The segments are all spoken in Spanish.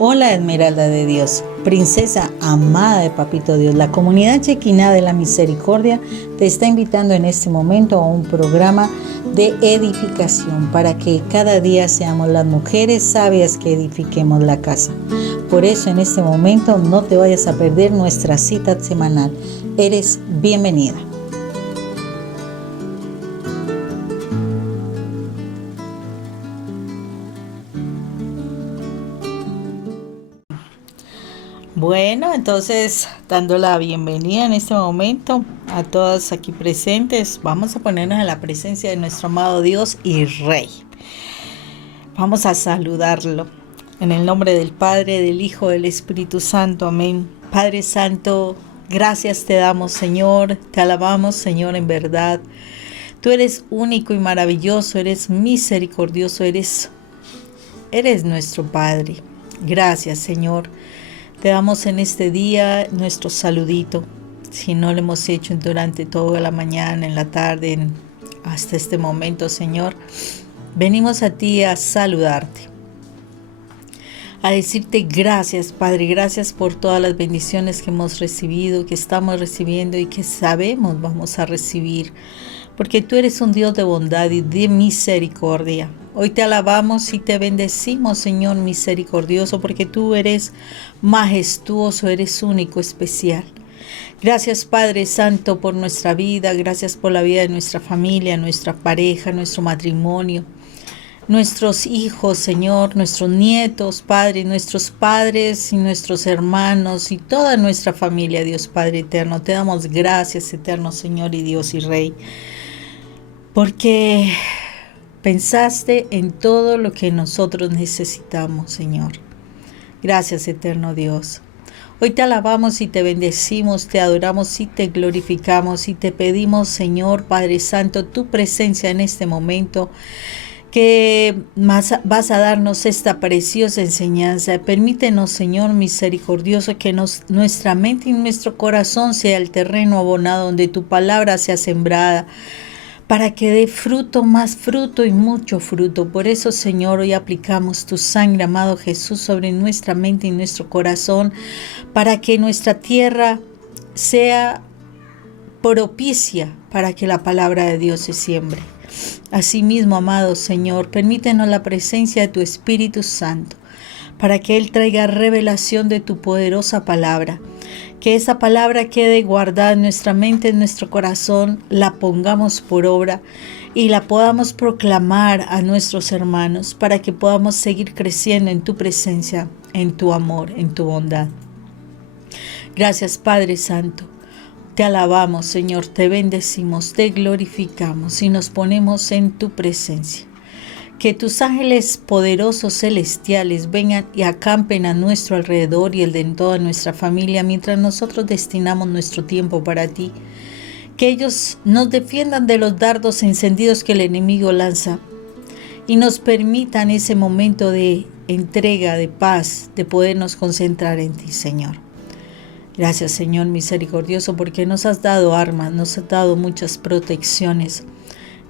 Hola Esmeralda de Dios, princesa amada de Papito Dios. La comunidad Chequiná de la Misericordia te está invitando en este momento a un programa de edificación para que cada día seamos las mujeres sabias que edifiquemos la casa. Por eso en este momento no te vayas a perder nuestra cita semanal. Eres bienvenida. Bueno, entonces dando la bienvenida en este momento a todas aquí presentes, vamos a ponernos en la presencia de nuestro amado Dios y Rey. Vamos a saludarlo en el nombre del Padre, del Hijo, del Espíritu Santo. Amén. Padre Santo, gracias te damos, Señor, te alabamos, Señor, en verdad. Tú eres único y maravilloso, eres misericordioso, eres nuestro Padre. Gracias, Señor. Te damos en este día nuestro saludito. Si no lo hemos hecho durante toda la mañana, en la tarde, hasta este momento, Señor, venimos a ti a saludarte, a decirte gracias, Padre, gracias por todas las bendiciones que hemos recibido, que estamos recibiendo y que sabemos vamos a recibir, porque tú eres un Dios de bondad y de misericordia. Hoy te alabamos y te bendecimos, Señor misericordioso, porque tú eres majestuoso, eres único, especial. Gracias, Padre Santo, por nuestra vida, gracias por la vida de nuestra familia, nuestra pareja, nuestro matrimonio, nuestros hijos, Señor, nuestros nietos, Padre, nuestros padres y nuestros hermanos y toda nuestra familia, Dios Padre eterno. Te damos gracias, eterno Señor y Dios y Rey, porque pensaste en todo lo que nosotros necesitamos, Señor. Gracias, eterno Dios. Hoy te alabamos y te bendecimos, te adoramos y te glorificamos y te pedimos, Señor Padre Santo, tu presencia en este momento, que vas a darnos esta preciosa enseñanza. Permítenos, Señor misericordioso, que nuestra mente y nuestro corazón sea el terreno abonado donde tu palabra sea sembrada, para que dé fruto, más fruto y mucho fruto. Por eso, Señor, hoy aplicamos tu sangre, amado Jesús, sobre nuestra mente y nuestro corazón, para que nuestra tierra sea propicia para que la palabra de Dios se siembre. Asimismo, amado Señor, permítenos la presencia de tu Espíritu Santo, para que Él traiga revelación de tu poderosa palabra. Que esa palabra quede guardada en nuestra mente, en nuestro corazón, la pongamos por obra y la podamos proclamar a nuestros hermanos, para que podamos seguir creciendo en tu presencia, en tu amor, en tu bondad. Gracias, Padre Santo. Te alabamos, Señor, te bendecimos, te glorificamos y nos ponemos en tu presencia. Que tus ángeles poderosos celestiales vengan y acampen a nuestro alrededor y el de toda nuestra familia mientras nosotros destinamos nuestro tiempo para ti. Que ellos nos defiendan de los dardos encendidos que el enemigo lanza y nos permitan ese momento de entrega, de paz, de podernos concentrar en ti, Señor. Gracias, Señor misericordioso, porque nos has dado armas, nos has dado muchas protecciones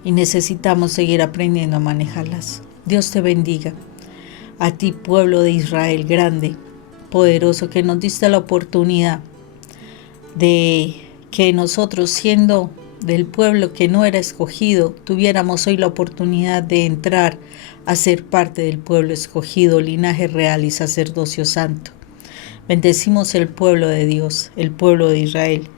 y necesitamos seguir aprendiendo a manejarlas. Dios te bendiga. A ti, pueblo de Israel grande, poderoso, que nos diste la oportunidad de que nosotros, siendo del pueblo que no era escogido, tuviéramos hoy la oportunidad de entrar a ser parte del pueblo escogido, linaje real y sacerdocio santo. Bendecimos el pueblo de Dios, el pueblo de Israel,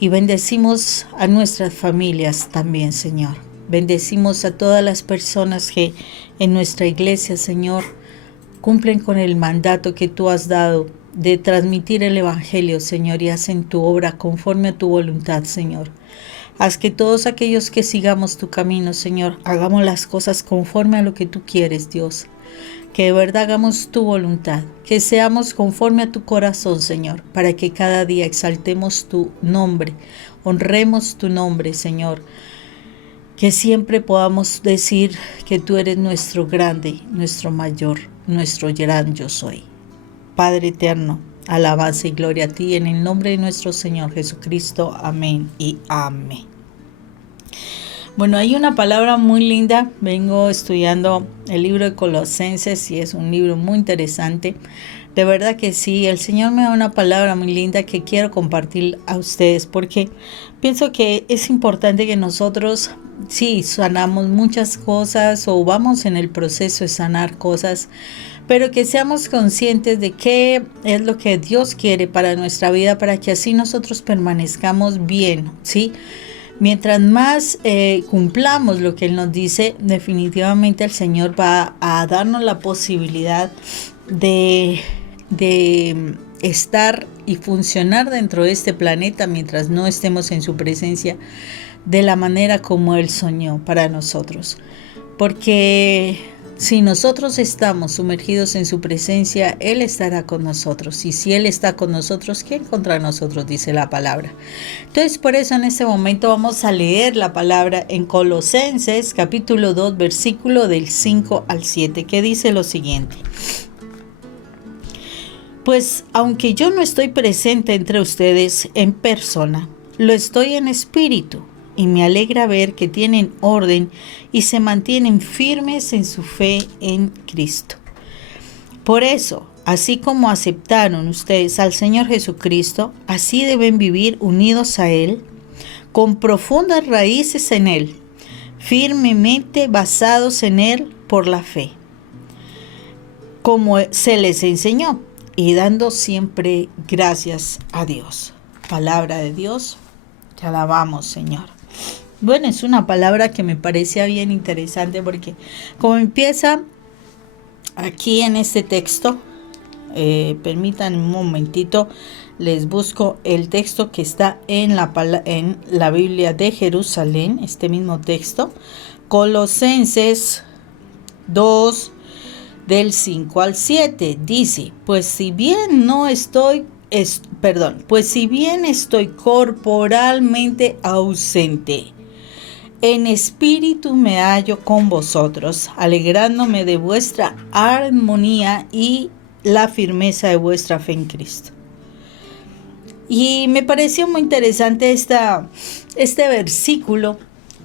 y bendecimos a nuestras familias también, Señor. Bendecimos a todas las personas que en nuestra iglesia, Señor, cumplen con el mandato que tú has dado de transmitir el Evangelio, Señor, y hacen tu obra conforme a tu voluntad, Señor. Haz que todos aquellos que sigamos tu camino, Señor, hagamos las cosas conforme a lo que tú quieres, Dios. Que de verdad hagamos tu voluntad, que seamos conforme a tu corazón, Señor, para que cada día exaltemos tu nombre, honremos tu nombre, Señor. Que siempre podamos decir que tú eres nuestro grande, nuestro mayor, nuestro gran yo soy. Padre eterno, alabanza y gloria a ti en el nombre de nuestro Señor Jesucristo. Amén y amén. Bueno, hay una palabra muy linda. Vengo estudiando el libro de Colosenses y es un libro muy interesante. De verdad que sí, el Señor me da una palabra muy linda que quiero compartir a ustedes porque pienso que es importante que nosotros, sí, sanamos muchas cosas o vamos en el proceso de sanar cosas, pero que seamos conscientes de qué es lo que Dios quiere para nuestra vida, para que así nosotros permanezcamos bien, ¿sí? Mientras más cumplamos lo que Él nos dice, definitivamente el Señor va a darnos la posibilidad de estar y funcionar dentro de este planeta mientras no estemos en su presencia de la manera como Él soñó para nosotros. Porque si nosotros estamos sumergidos en su presencia, Él estará con nosotros. Y si Él está con nosotros, ¿quién contra nosotros? Dice la palabra. Entonces, por eso en este momento vamos a leer la palabra en Colosenses, capítulo 2, versículo del 5 al 7, que dice lo siguiente. Pues aunque yo no estoy presente entre ustedes en persona, lo estoy en espíritu, y me alegra ver que tienen orden y se mantienen firmes en su fe en Cristo. Por eso, así como aceptaron ustedes al Señor Jesucristo, así deben vivir unidos a Él, con profundas raíces en Él, firmemente basados en Él por la fe, como se les enseñó, y dando siempre gracias a Dios. Palabra de Dios, te alabamos, Señor. Bueno, es una palabra que me parecía bien interesante porque como empieza aquí en este texto, permítanme un momentito, les busco el texto que está en la Biblia de Jerusalén, este mismo texto, Colosenses 2, del 5 al 7, dice, pues si bien estoy corporalmente ausente, en espíritu me hallo con vosotros, alegrándome de vuestra armonía y la firmeza de vuestra fe en Cristo. Y me pareció muy interesante este versículo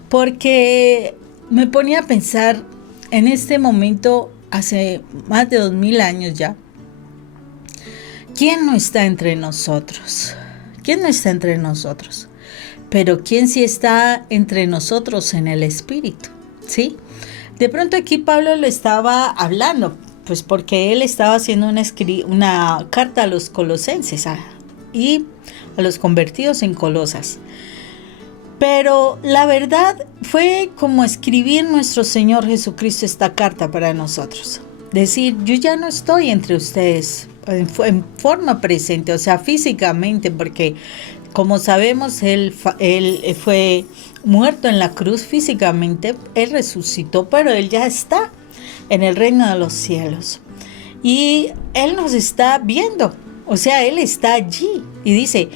porque me ponía a pensar en este momento, hace más de 2000 años ya, ¿quién no está entre nosotros? ¿Quién no está entre nosotros? Pero ¿quién sí está entre nosotros en el Espíritu? ¿Sí? De pronto aquí Pablo le estaba hablando, pues porque él estaba haciendo una carta a los colosenses y a los convertidos en Colosas. Pero la verdad fue como escribir nuestro Señor Jesucristo esta carta para nosotros. Decir, yo ya no estoy entre ustedes en forma presente, o sea, físicamente, porque como sabemos, Él fue muerto en la cruz físicamente, Él resucitó, pero Él ya está en el reino de los cielos. Y Él nos está viendo, o sea, Él está allí. Y dice,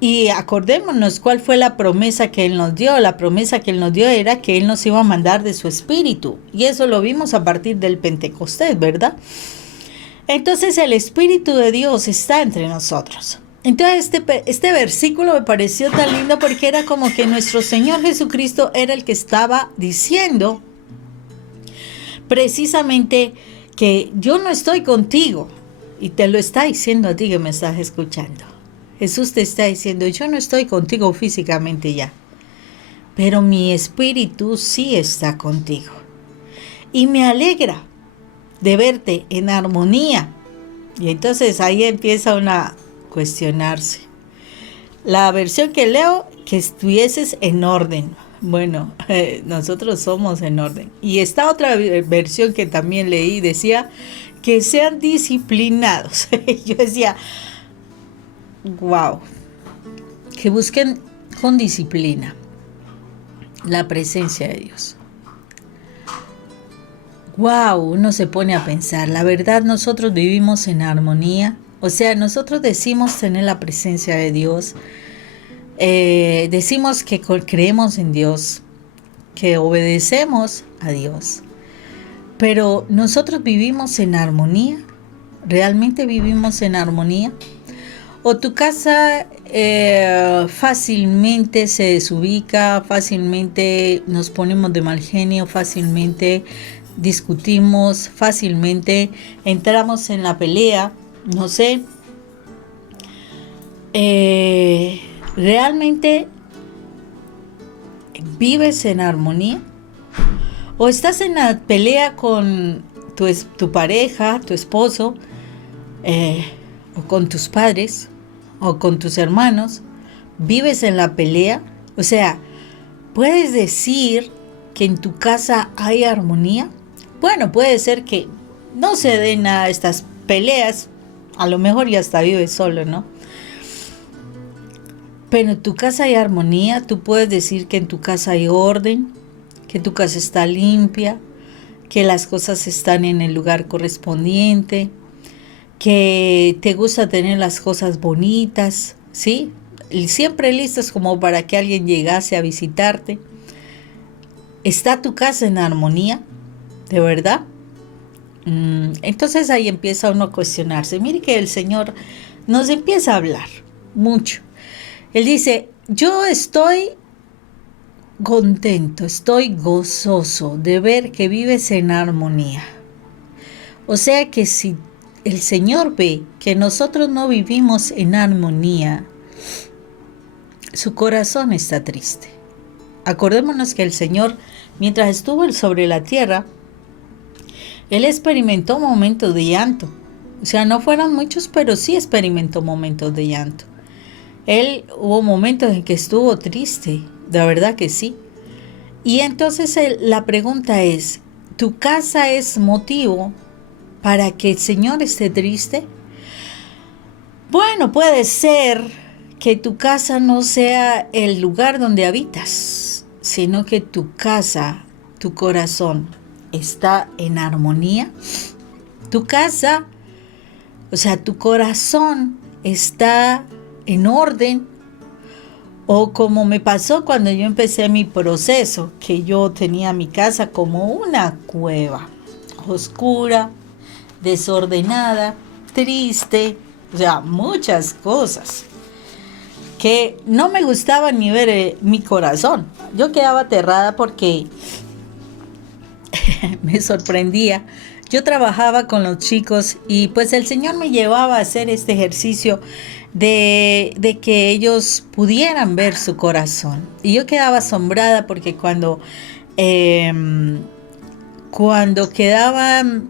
y acordémonos cuál fue la promesa que Él nos dio. La promesa que Él nos dio era que Él nos iba a mandar de su Espíritu. Y eso lo vimos a partir del Pentecostés, ¿verdad? Entonces el Espíritu de Dios está entre nosotros. Entonces este versículo me pareció tan lindo porque era como que nuestro Señor Jesucristo era el que estaba diciendo precisamente que yo no estoy contigo. Y te lo está diciendo a ti que me estás escuchando. Jesús te está diciendo, yo no estoy contigo físicamente ya, pero mi espíritu sí está contigo. Y me alegra de verte en armonía. Y entonces ahí empieza a cuestionarse. La versión que leo, que estuvieses en orden. Bueno, nosotros somos en orden. Y esta otra versión que también leí decía que sean disciplinados. Yo decía, wow, que busquen con disciplina la presencia de Dios. Wow, uno se pone a pensar, la verdad nosotros vivimos en armonía, o sea, nosotros decimos tener la presencia de Dios, decimos que creemos en Dios, que obedecemos a Dios, pero nosotros vivimos en armonía, ¿realmente vivimos en armonía? ¿O tu casa fácilmente se desubica, fácilmente nos ponemos de mal genio, fácilmente discutimos, fácilmente entramos en la pelea, no sé. ¿Realmente vives en armonía? ¿O estás en la pelea con tu pareja, tu esposo, o con tus padres, o con tus hermanos? ¿Vives en la pelea? O sea, ¿puedes decir que en tu casa hay armonía? Bueno, puede ser que no se den a estas peleas, a lo mejor ya hasta vives solo, ¿no? Pero en tu casa hay armonía, tú puedes decir que en tu casa hay orden, que tu casa está limpia, que las cosas están en el lugar correspondiente, que te gusta tener las cosas bonitas, ¿sí? Siempre listas como para que alguien llegase a visitarte. ¿Está tu casa en armonía? ¿De verdad? Entonces ahí empieza uno a cuestionarse. Mire que el Señor nos empieza a hablar mucho. Él dice, yo estoy contento, estoy gozoso de ver que vives en armonía. O sea que si el Señor ve que nosotros no vivimos en armonía, su corazón está triste. Acordémonos que el Señor, mientras estuvo sobre la tierra, Él experimentó momentos de llanto. O sea, no fueron muchos, pero sí experimentó momentos de llanto. Él hubo momentos en que estuvo triste, de verdad que sí. Y entonces la pregunta es, ¿tu casa es motivo para que el Señor esté triste? Bueno, puede ser que tu casa no sea el lugar donde habitas, sino que tu casa, tu corazón, está en armonía. Tu casa, o sea, tu corazón está en orden. O como me pasó cuando yo empecé mi proceso, que yo tenía mi casa como una cueva, oscura, desordenada, triste, o sea, muchas cosas que no me gustaba ni ver mi corazón. Yo quedaba aterrada porque me sorprendía. Yo trabajaba con los chicos y pues el Señor me llevaba a hacer este ejercicio de que ellos pudieran ver su corazón. Y yo quedaba asombrada porque cuando quedaban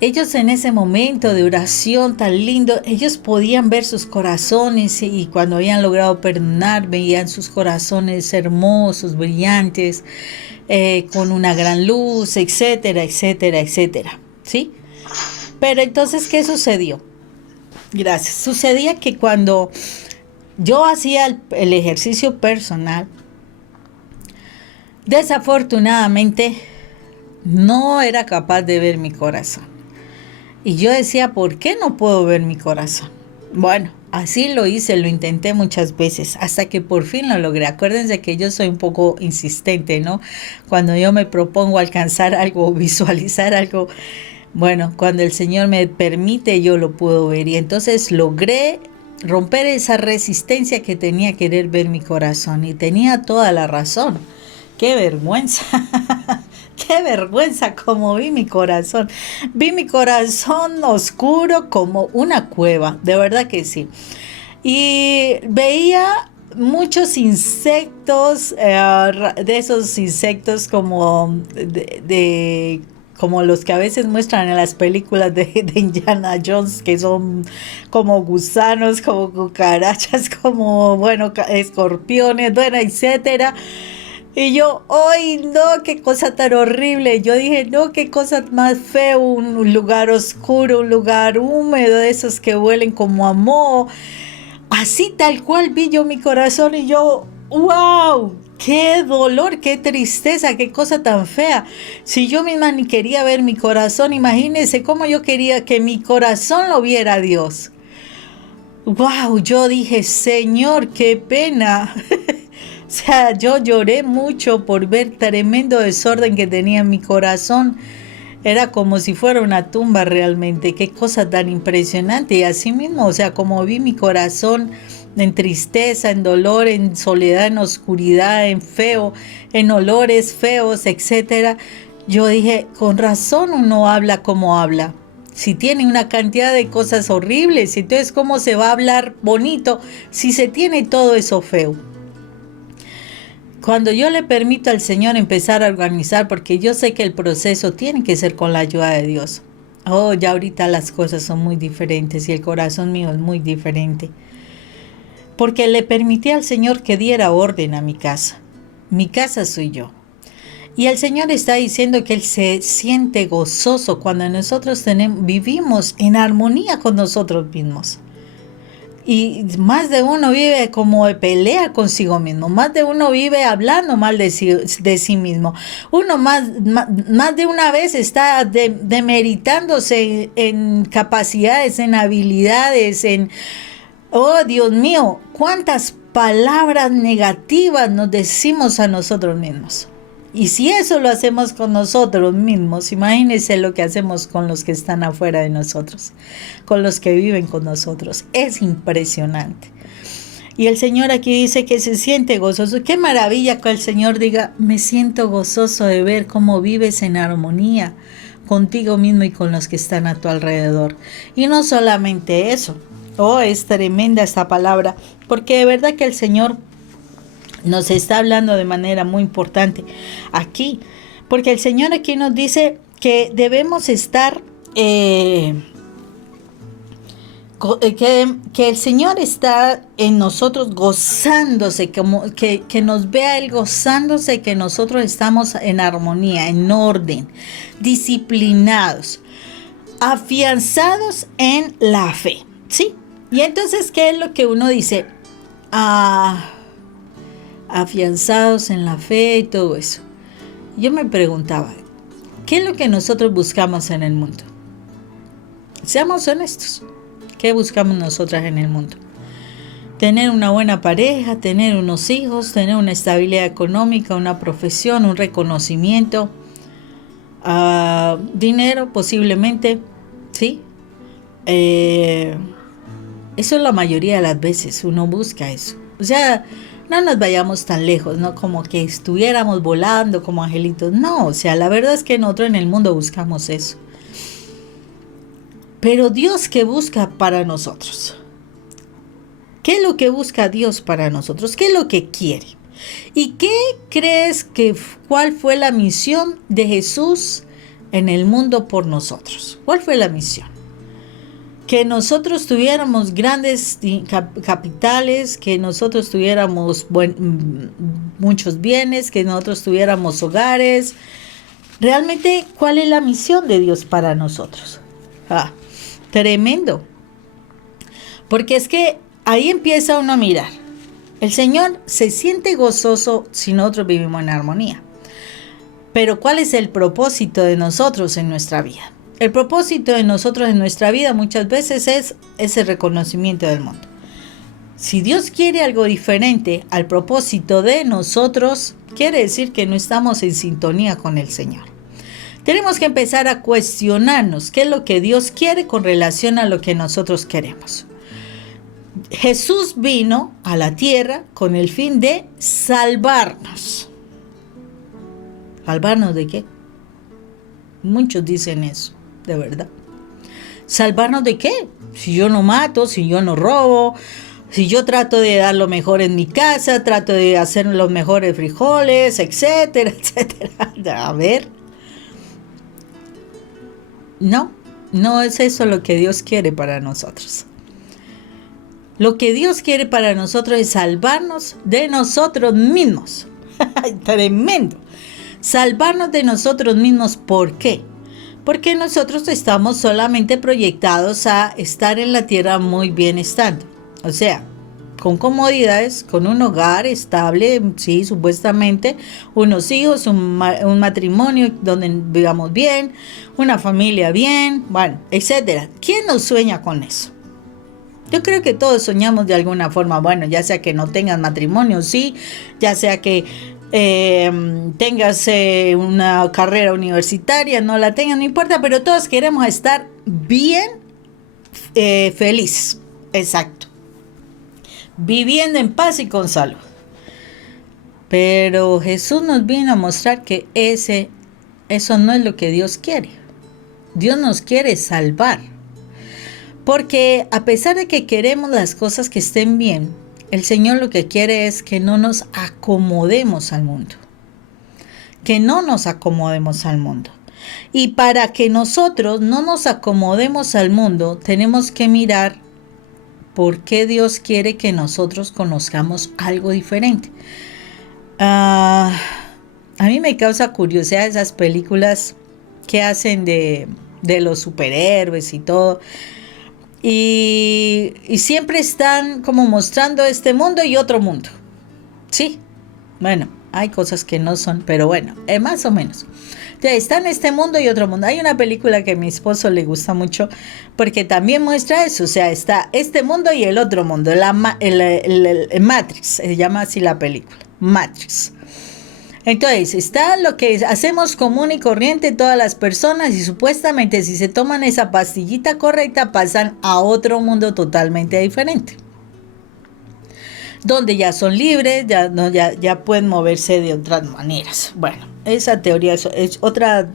ellos en ese momento de oración tan lindo, ellos podían ver sus corazones y cuando habían logrado perdonar, veían sus corazones hermosos, brillantes, con una gran luz, etcétera, etcétera, etcétera, ¿sí? Pero entonces, ¿qué sucedió? Gracias. Sucedía que cuando yo hacía el ejercicio personal, desafortunadamente no era capaz de ver mi corazón. Y yo decía, ¿por qué no puedo ver mi corazón? Bueno, así lo hice, lo intenté muchas veces, hasta que por fin lo logré. Acuérdense que yo soy un poco insistente, ¿no? Cuando yo me propongo alcanzar algo, visualizar algo, bueno, cuando el Señor me permite, yo lo puedo ver. Y entonces logré romper esa resistencia que tenía a querer ver mi corazón. Y tenía toda la razón. ¡Qué vergüenza! ¡Qué vergüenza como vi mi corazón! Vi mi corazón oscuro como una cueva, de verdad que sí. Y veía muchos insectos, de esos insectos como como los que a veces muestran en las películas de Indiana Jones, que son como gusanos, como cucarachas, como, bueno, escorpiones, bueno, etcétera. Y yo, ¡ay, no! ¡Qué cosa tan horrible! Yo dije, no, qué cosa más fea, un lugar oscuro, un lugar húmedo, de esos que huelen como a moho. Así tal cual vi yo mi corazón y yo, ¡wow! ¡Qué dolor, qué tristeza, qué cosa tan fea! Si yo misma ni quería ver mi corazón, imagínense cómo yo quería que mi corazón lo viera Dios. ¡Wow! Yo dije, Señor, qué pena. O sea, yo lloré mucho por ver tremendo desorden que tenía en mi corazón. Era como si fuera una tumba realmente. Qué cosa tan impresionante. Y así mismo, o sea, como vi mi corazón en tristeza, en dolor, en soledad, en oscuridad, en feo, en olores feos, etc. Yo dije, con razón uno habla como habla. Si tiene una cantidad de cosas horribles, entonces ¿cómo se va a hablar bonito si se tiene todo eso feo? Cuando yo le permito al Señor empezar a organizar, porque yo sé que el proceso tiene que ser con la ayuda de Dios. Oh, ya ahorita las cosas son muy diferentes y el corazón mío es muy diferente. Porque le permití al Señor que diera orden a mi casa. Mi casa soy yo. Y el Señor está diciendo que Él se siente gozoso cuando nosotros vivimos en armonía con nosotros mismos. Y más de uno vive como de pelea consigo mismo. Más de uno vive hablando mal de sí mismo. Uno más de una vez está demeritándose en capacidades, en habilidades, Oh, Dios mío, cuántas palabras negativas nos decimos a nosotros mismos. Y si eso lo hacemos con nosotros mismos, imagínense lo que hacemos con los que están afuera de nosotros, con los que viven con nosotros. Es impresionante. Y el Señor aquí dice que se siente gozoso. Qué maravilla que el Señor diga, me siento gozoso de ver cómo vives en armonía contigo mismo y con los que están a tu alrededor. Y no solamente eso. Oh, es tremenda esta palabra, porque de verdad que el Señor nos está hablando de manera muy importante aquí, porque el Señor aquí nos dice que debemos estar, que el Señor está en nosotros gozándose, que nos vea Él gozándose, que nosotros estamos en armonía, en orden, disciplinados, afianzados en la fe, ¿sí? Y entonces, ¿qué es lo que uno dice? Afianzados en la fe y todo eso. Yo me preguntaba, ¿qué es lo que nosotros buscamos en el mundo? Seamos honestos. ¿Qué buscamos nosotras en el mundo? Tener una buena pareja, tener unos hijos, tener una estabilidad económica, una profesión, un reconocimiento, dinero posiblemente, ¿sí? Eso es la mayoría de las veces, uno busca eso. O sea, no nos vayamos tan lejos, ¿no? Como que estuviéramos volando como angelitos. No, o sea, la verdad es que nosotros en el mundo buscamos eso. Pero Dios, ¿qué busca para nosotros? ¿Qué es lo que busca Dios para nosotros? ¿Qué es lo que quiere? ¿Y qué crees cuál fue la misión de Jesús en el mundo por nosotros? ¿Cuál fue la misión? Que nosotros tuviéramos grandes capitales, que nosotros tuviéramos muchos bienes, que nosotros tuviéramos hogares. Realmente, ¿cuál es la misión de Dios para nosotros? Tremendo. Porque es que ahí empieza uno a mirar. El Señor se siente gozoso si nosotros vivimos en armonía. Pero ¿cuál es el propósito de nosotros en nuestra vida? El propósito de nosotros en nuestra vida muchas veces es ese reconocimiento del mundo. Si Dios quiere algo diferente al propósito de nosotros, quiere decir que no estamos en sintonía con el Señor. Tenemos que empezar a cuestionarnos qué es lo que Dios quiere con relación a lo que nosotros queremos. Jesús vino a la tierra con el fin de salvarnos. ¿Salvarnos de qué? Muchos dicen eso. De verdad. ¿Salvarnos de qué? Si yo no mato, si yo no robo, si yo trato de dar lo mejor en mi casa, trato de hacer los mejores frijoles, etcétera, etcétera. A ver. No es eso lo que Dios quiere para nosotros. Lo que Dios quiere para nosotros es salvarnos de nosotros mismos. Tremendo. Salvarnos de nosotros mismos, ¿por qué? Porque nosotros estamos solamente proyectados a estar en la tierra muy bien estando. O sea, con comodidades, con un hogar estable, sí, supuestamente, unos hijos, un matrimonio donde vivamos bien, una familia bien, bueno, etcétera. ¿Quién no sueña con eso? Yo creo que todos soñamos de alguna forma, bueno, ya sea que no tengas matrimonio, sí, ya sea que tengas una carrera universitaria, no la tengas, no importa, pero todos queremos estar bien felices, exacto. viviendo en paz y con salud. Pero Jesús nos vino a mostrar que eso no es lo que Dios quiere. Dios nos quiere salvar. Porque a pesar de que queremos las cosas que estén bien, el Señor lo que quiere es que no nos acomodemos al mundo. Que no nos acomodemos al mundo. Y para que nosotros no nos acomodemos al mundo, tenemos que mirar por qué Dios quiere que nosotros conozcamos algo diferente. A mí me causa curiosidad esas películas que hacen de los superhéroes y todo. Y siempre están como mostrando este mundo y otro mundo. Sí, bueno, hay cosas que no son, pero bueno, más o menos. Entonces, está en este mundo y otro mundo. Hay una película que a mi esposo le gusta mucho porque también muestra eso. O sea, está este mundo y el otro mundo. El Matrix, se llama así la película. Matrix. Entonces, está lo que hacemos común y corriente todas las personas y supuestamente si se toman esa pastillita correcta pasan a otro mundo totalmente diferente. Donde ya son libres, ya pueden moverse de otras maneras. Bueno, esa teoría es otra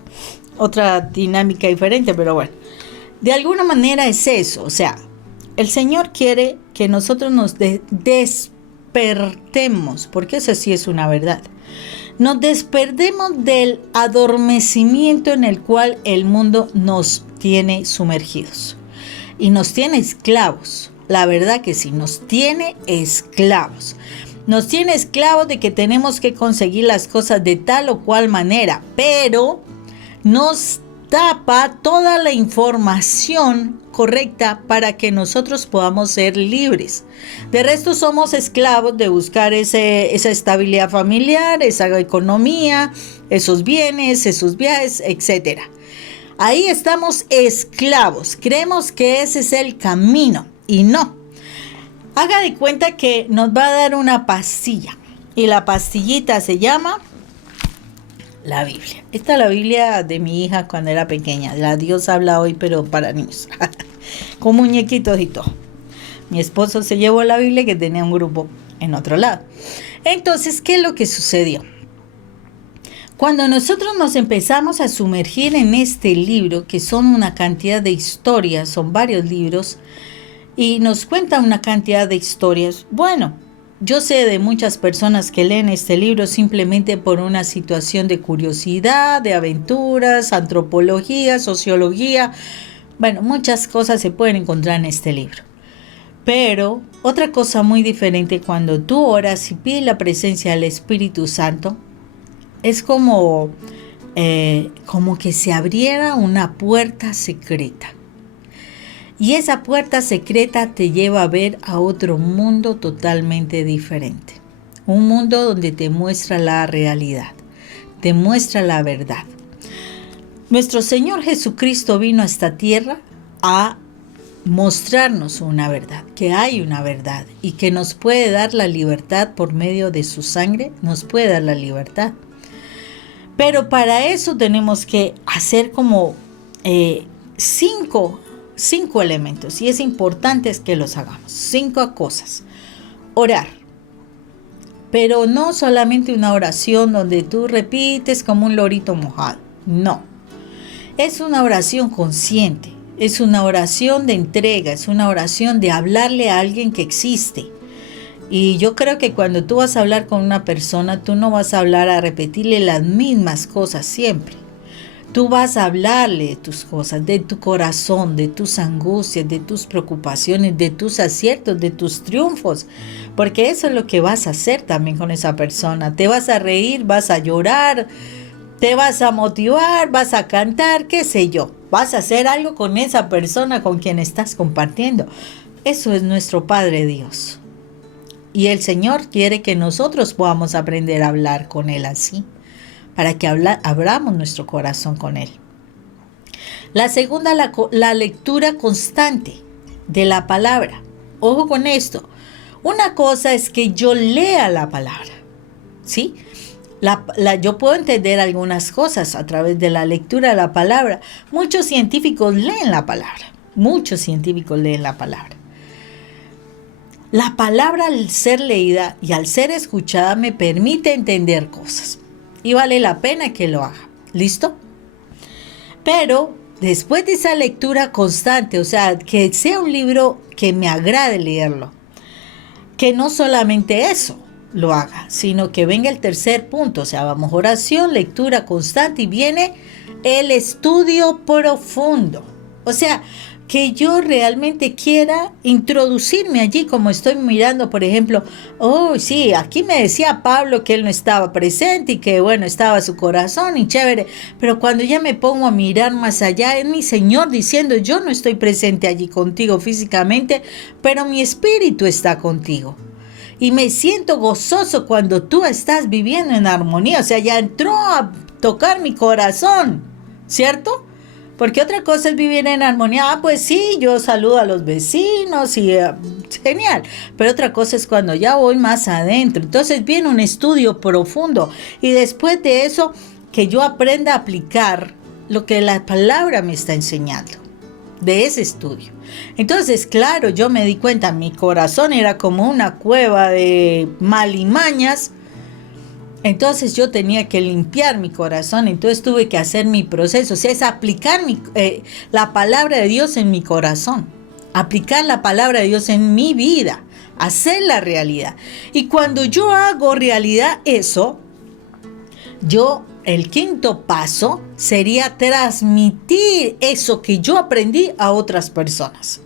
dinámica diferente, pero bueno. De alguna manera es eso, o sea, el Señor quiere que nosotros nos despertemos, porque eso sí es una verdad. Nos despertemos del adormecimiento en el cual el mundo nos tiene sumergidos y nos tiene esclavos. La verdad que sí, nos tiene esclavos. Nos tiene esclavos de que tenemos que conseguir las cosas de tal o cual manera, pero nos tapa toda la información correcta para que nosotros podamos ser libres. De resto somos esclavos de buscar esa estabilidad familiar, esa economía, esos bienes, esos viajes, etc. Ahí estamos esclavos. Creemos que ese es el camino y no. Haga de cuenta que nos va a dar una pastilla y la pastillita se llama la Biblia. Esta es la Biblia de mi hija cuando era pequeña. La Dios habla hoy, pero para niños. Con muñequitos y todo. Mi esposo se llevó la Biblia que tenía un grupo en otro lado. Entonces, ¿qué es lo que sucedió? Cuando nosotros nos empezamos a sumergir en este libro, que son una cantidad de historias, son varios libros, y nos cuenta una cantidad de historias, bueno, yo sé de muchas personas que leen este libro simplemente por una situación de curiosidad, de aventuras, antropología, sociología. Bueno, muchas cosas se pueden encontrar en este libro. Pero otra cosa muy diferente cuando tú oras y pides la presencia del Espíritu Santo, es como que se abriera una puerta secreta. Y esa puerta secreta te lleva a ver a otro mundo totalmente diferente. Un mundo donde te muestra la realidad, te muestra la verdad. Nuestro Señor Jesucristo vino a esta tierra a mostrarnos una verdad, que hay una verdad y que nos puede dar la libertad por medio de su sangre, nos puede dar la libertad. Pero para eso tenemos que hacer como cinco elementos y es importante que los hagamos. 5 cosas. Orar. Pero no solamente una oración donde tú repites como un lorito mojado. No. Es una oración consciente. Es una oración de entrega. Es una oración de hablarle a alguien que existe. Y yo creo que cuando tú vas a hablar con una persona, tú no vas a hablar a repetirle las mismas cosas siempre. Tú vas a hablarle de tus cosas, de tu corazón, de tus angustias, de tus preocupaciones, de tus aciertos, de tus triunfos. Porque eso es lo que vas a hacer también con esa persona. Te vas a reír, vas a llorar, te vas a motivar, vas a cantar, qué sé yo. Vas a hacer algo con esa persona con quien estás compartiendo. Eso es nuestro Padre Dios. Y el Señor quiere que nosotros podamos aprender a hablar con Él así, para que abramos nuestro corazón con Él. La segunda, la lectura constante de la palabra. Ojo con esto. Una cosa es que yo lea la palabra, ¿sí? Yo puedo entender algunas cosas a través de la lectura de la palabra. Muchos científicos leen la palabra. La palabra al ser leída y al ser escuchada me permite entender cosas y vale la pena que lo haga. ¿Listo? Pero después de esa lectura constante, o sea, que sea un libro que me agrade leerlo, que no solamente eso lo haga, sino que venga el tercer punto, o sea, vamos, oración, lectura constante y viene el estudio profundo. O sea, que yo realmente quiera introducirme allí, como estoy mirando, por ejemplo, oh, sí, aquí me decía Pablo que él no estaba presente y que, bueno, estaba su corazón y chévere, pero cuando ya me pongo a mirar más allá, es mi Señor diciendo, yo no estoy presente allí contigo físicamente, pero mi espíritu está contigo. Y me siento gozoso cuando tú estás viviendo en armonía, o sea, ya entró a tocar mi corazón, ¿cierto? Porque otra cosa es vivir en armonía. Ah, pues sí, yo saludo a los vecinos y genial. Pero otra cosa es cuando ya voy más adentro. Entonces viene un estudio profundo. Y después de eso, que yo aprenda a aplicar lo que la palabra me está enseñando. De ese estudio. Entonces, claro, yo me di cuenta, mi corazón era como una cueva de malimañas. Entonces yo tenía que limpiar mi corazón, entonces tuve que hacer mi proceso, o sea, es aplicar la palabra de Dios en mi corazón, aplicar la palabra de Dios en mi vida, hacer la realidad. Y cuando yo hago realidad eso, el quinto paso sería transmitir eso que yo aprendí a otras personas,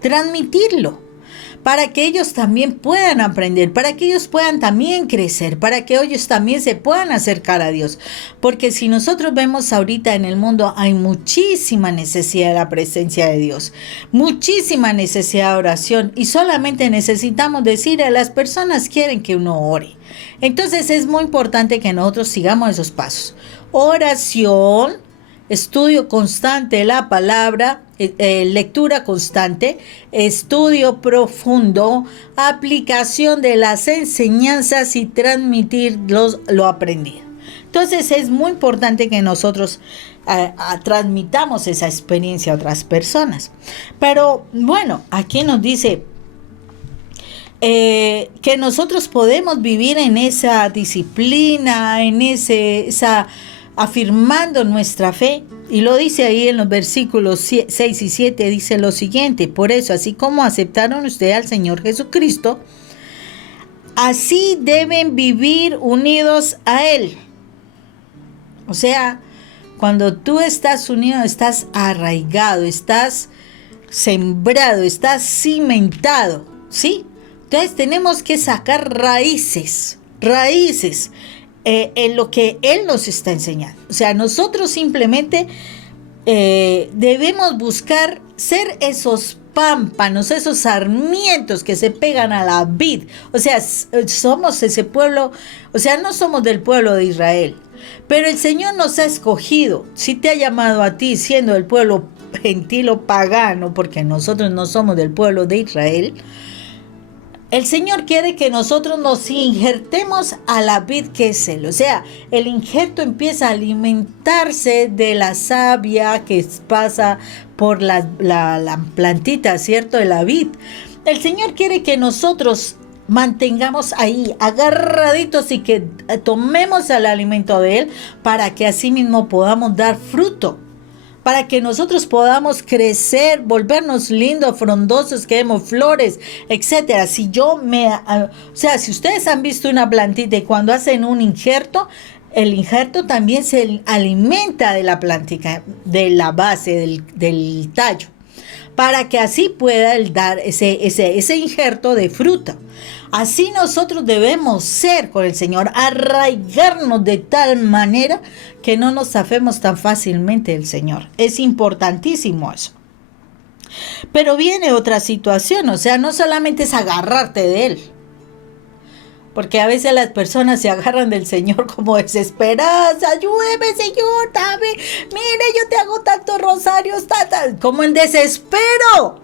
transmitirlo. Para que ellos también puedan aprender, para que ellos puedan también crecer, para que ellos también se puedan acercar a Dios. Porque si nosotros vemos ahorita en el mundo hay muchísima necesidad de la presencia de Dios, muchísima necesidad de oración y solamente necesitamos decir a las personas quieren que uno ore. Entonces es muy importante que nosotros sigamos esos pasos. Oración, estudio constante de la palabra, lectura constante, estudio profundo, aplicación de las enseñanzas y transmitir lo aprendido. Entonces es muy importante que nosotros transmitamos esa experiencia a otras personas. Pero bueno, aquí nos dice que nosotros podemos vivir en esa disciplina, en esa afirmando nuestra fe, y lo dice ahí en los versículos 6 y 7, dice lo siguiente: por eso, así como aceptaron ustedes al Señor Jesucristo, así deben vivir unidos a Él. O sea, cuando tú estás unido, estás arraigado, estás sembrado, estás cimentado, ¿sí? Entonces tenemos que sacar raíces en lo que Él nos está enseñando. O sea, nosotros simplemente debemos buscar ser esos pámpanos, esos sarmientos que se pegan a la vid. O sea, somos ese pueblo, o sea, no somos del pueblo de Israel, pero el Señor nos ha escogido. Si te ha llamado a ti siendo el pueblo gentil o pagano, porque nosotros no somos del pueblo de Israel, el Señor quiere que nosotros nos injertemos a la vid que es Él. O sea, el injerto empieza a alimentarse de la savia que pasa por la plantita, ¿cierto? De la vid. El Señor quiere que nosotros mantengamos ahí agarraditos y que tomemos el alimento de Él para que así mismo podamos dar fruto. Para que nosotros podamos crecer, volvernos lindos, frondosos, que demos flores, etcétera. Si ustedes han visto una plantita y cuando hacen un injerto, el injerto también se alimenta de la plantita, de la base del tallo, para que así pueda dar ese injerto de fruta. Así nosotros debemos ser con el Señor, arraigarnos de tal manera que no nos zafemos tan fácilmente del Señor. Es importantísimo eso. Pero viene otra situación, o sea, no solamente es agarrarte de Él, porque a veces las personas se agarran del Señor como desesperadas. Ayúdeme, Señor, dame, mire, yo te hago tantos rosarios, como en desespero.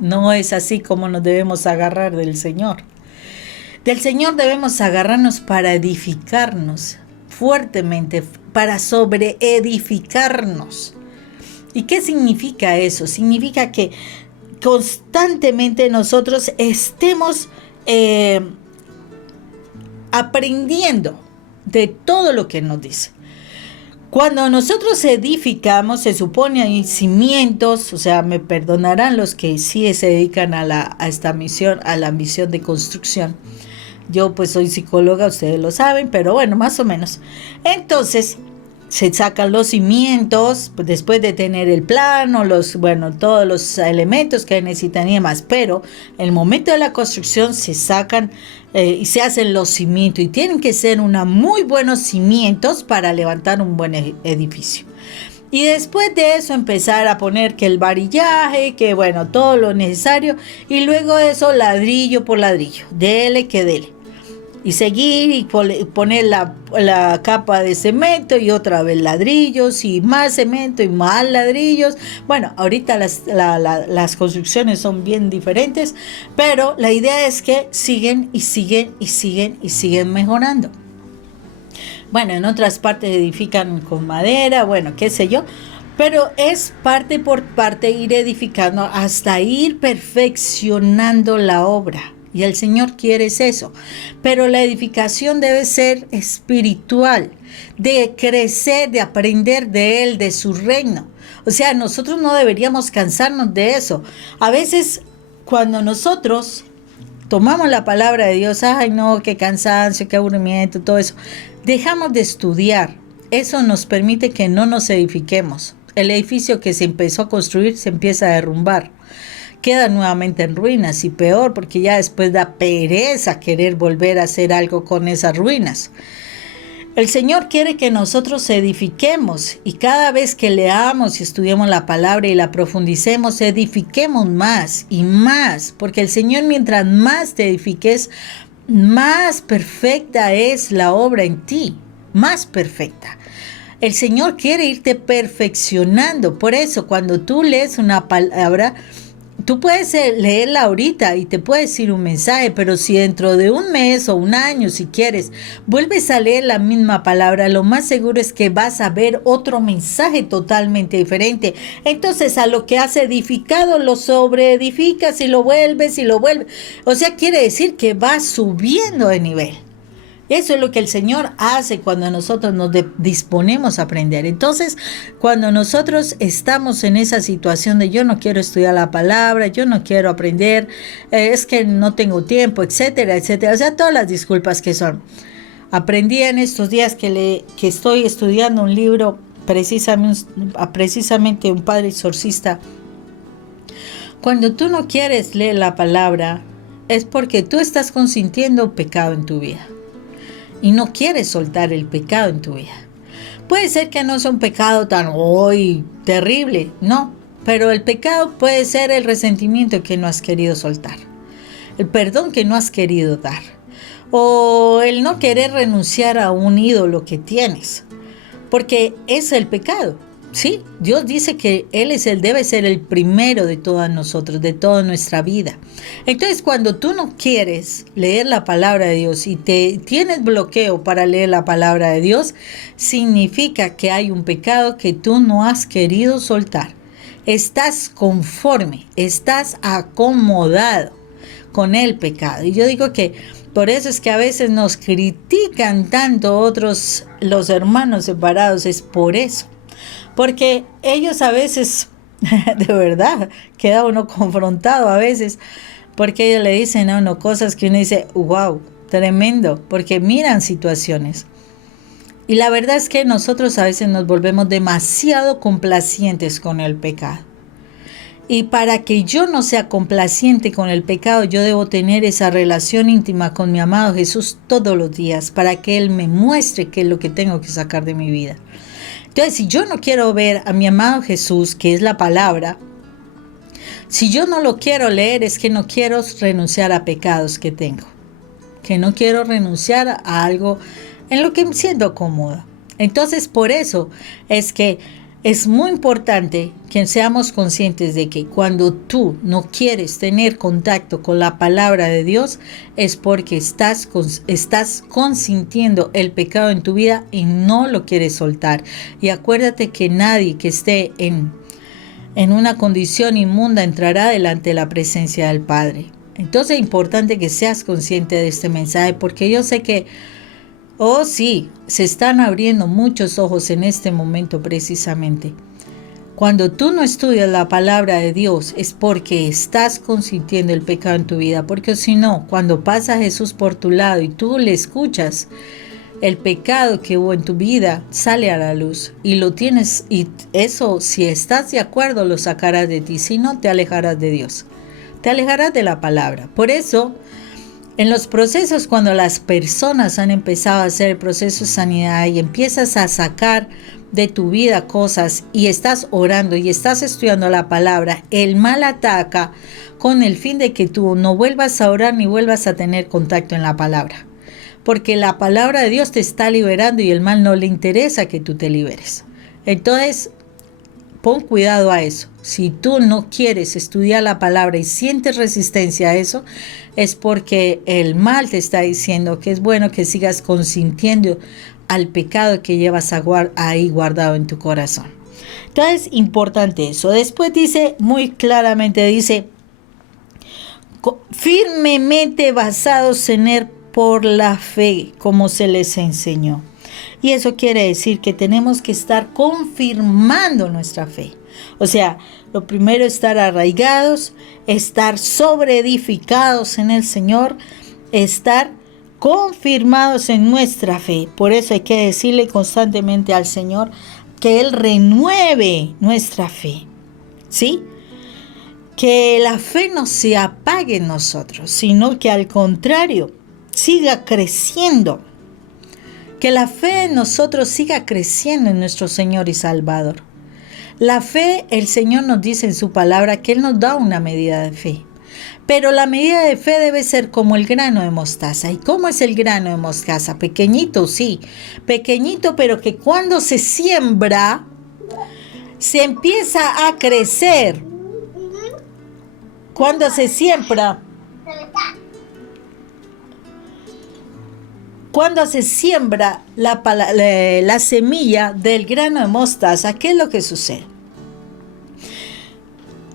No es así como nos debemos agarrar del Señor. Del Señor debemos agarrarnos para edificarnos fuertemente, para sobreedificarnos. ¿Y qué significa eso? Significa que constantemente nosotros estemos aprendiendo de todo lo que nos dice. Cuando nosotros edificamos, se supone hay cimientos, o sea, me perdonarán los que sí se dedican a esta misión, a la misión de construcción. Yo pues soy psicóloga, ustedes lo saben, pero bueno, más o menos. Entonces, se sacan los cimientos, pues, después de tener el plano, todos los elementos que necesitan y demás, pero en el momento de la construcción se sacan y se hacen los cimientos y tienen que ser muy buenos cimientos para levantar un buen edificio. Y después de eso empezar a poner que el varillaje, que bueno, todo lo necesario, y luego de eso ladrillo por ladrillo, dele que dele. Y seguir y poner la capa de cemento y otra vez ladrillos y más cemento y más ladrillos. Bueno, ahorita las construcciones son bien diferentes, pero la idea es que siguen y siguen y siguen y siguen mejorando. Bueno, en otras partes edifican con madera, bueno, qué sé yo, pero es parte por parte ir edificando hasta ir perfeccionando la obra. Y el Señor quiere eso, pero la edificación debe ser espiritual, de crecer, de aprender de Él, de su reino. O sea, nosotros no deberíamos cansarnos de eso. A veces, cuando nosotros tomamos la palabra de Dios, ay no, qué cansancio, qué aburrimiento, todo eso, dejamos de estudiar. Eso nos permite que no nos edifiquemos. El edificio que se empezó a construir se empieza a derrumbar. Queda nuevamente en ruinas y peor porque ya después da pereza querer volver a hacer algo con esas ruinas. El Señor quiere que nosotros edifiquemos y cada vez que leamos y estudiemos la palabra y la profundicemos, edifiquemos más y más, porque el Señor mientras más te edifiques, más perfecta es la obra en ti, más perfecta. El Señor quiere irte perfeccionando, por eso cuando tú lees una palabra, tú puedes leerla ahorita y te puede decir un mensaje, pero si dentro de un mes o un año, si quieres, vuelves a leer la misma palabra, lo más seguro es que vas a ver otro mensaje totalmente diferente. Entonces, a lo que has edificado, lo sobreedificas y lo vuelves y lo vuelves. O sea, quiere decir que vas subiendo de nivel. Eso es lo que el Señor hace cuando nosotros nos disponemos a aprender. Entonces, cuando nosotros estamos en esa situación de yo no quiero estudiar la palabra, yo no quiero aprender, es que no tengo tiempo, etcétera, etcétera. O sea, todas las disculpas que son. Aprendí en estos días que estoy estudiando un libro, precisamente un padre exorcista. Cuando tú no quieres leer la palabra, es porque tú estás consintiendo pecado en tu vida. Y no quieres soltar el pecado en tu vida. Puede ser que no sea un pecado tan terrible, no, pero el pecado puede ser el resentimiento que no has querido soltar, el perdón que no has querido dar, o el no querer renunciar a un ídolo que tienes, porque es el pecado. Sí, Dios dice que Él debe ser el primero de todas nosotros, de toda nuestra vida. Entonces, cuando tú no quieres leer la palabra de Dios y tienes bloqueo para leer la palabra de Dios, significa que hay un pecado que tú no has querido soltar. Estás conforme, estás acomodado con el pecado. Y yo digo que por eso es que a veces nos critican tanto los hermanos separados, es por eso. Porque ellos a veces, de verdad, queda uno confrontado a veces, porque ellos le dicen a uno cosas que uno dice, wow, tremendo, porque miran situaciones. Y la verdad es que nosotros a veces nos volvemos demasiado complacientes con el pecado. Y para que yo no sea complaciente con el pecado, yo debo tener esa relación íntima con mi amado Jesús todos los días, para que Él me muestre qué es lo que tengo que sacar de mi vida. Entonces, si yo no quiero ver a mi amado Jesús, que es la palabra, si yo no lo quiero leer, es que no quiero renunciar a pecados que tengo, que no quiero renunciar a algo en lo que me siento cómoda. Entonces, por eso es que es muy importante que seamos conscientes de que cuando tú no quieres tener contacto con la palabra de Dios es porque estás consintiendo el pecado en tu vida y no lo quieres soltar. Y acuérdate que nadie que esté en una condición inmunda entrará delante de la presencia del Padre. Entonces es importante que seas consciente de este mensaje, porque yo sé que, oh sí, se están abriendo muchos ojos en este momento precisamente. Cuando tú no estudias la palabra de Dios es porque estás consintiendo el pecado en tu vida, porque si no, cuando pasa Jesús por tu lado y tú le escuchas, el pecado que hubo en tu vida sale a la luz y lo tienes, y eso, si estás de acuerdo, lo sacarás de ti, si no, te alejarás de Dios, te alejarás de la palabra. Por eso, en los procesos, cuando las personas han empezado a hacer el proceso de sanidad y empiezas a sacar de tu vida cosas y estás orando y estás estudiando la palabra, el mal ataca con el fin de que tú no vuelvas a orar ni vuelvas a tener contacto en la palabra, porque la palabra de Dios te está liberando y el mal no le interesa que tú te liberes. Entonces, pon cuidado a eso. Si tú no quieres estudiar la palabra y sientes resistencia a eso, es porque el mal te está diciendo que es bueno que sigas consintiendo al pecado que llevas ahí guardado en tu corazón. Entonces, importante eso. Después dice, muy claramente dice, firmemente basados en él por la fe, como se les enseñó. Y eso quiere decir que tenemos que estar confirmando nuestra fe. O sea, lo primero es estar arraigados, estar sobreedificados en el Señor, estar confirmados en nuestra fe. Por eso hay que decirle constantemente al Señor que Él renueve nuestra fe, ¿sí? Que la fe no se apague en nosotros, sino que al contrario, siga creciendo. Que la fe en nosotros siga creciendo en nuestro Señor y Salvador. La fe, el Señor nos dice en su palabra que Él nos da una medida de fe. Pero la medida de fe debe ser como el grano de mostaza. ¿Y cómo es el grano de mostaza? Pequeñito, sí. Pequeñito, pero que cuando se siembra, se empieza a crecer. Cuando se siembra, la semilla del grano de mostaza, ¿qué es lo que sucede?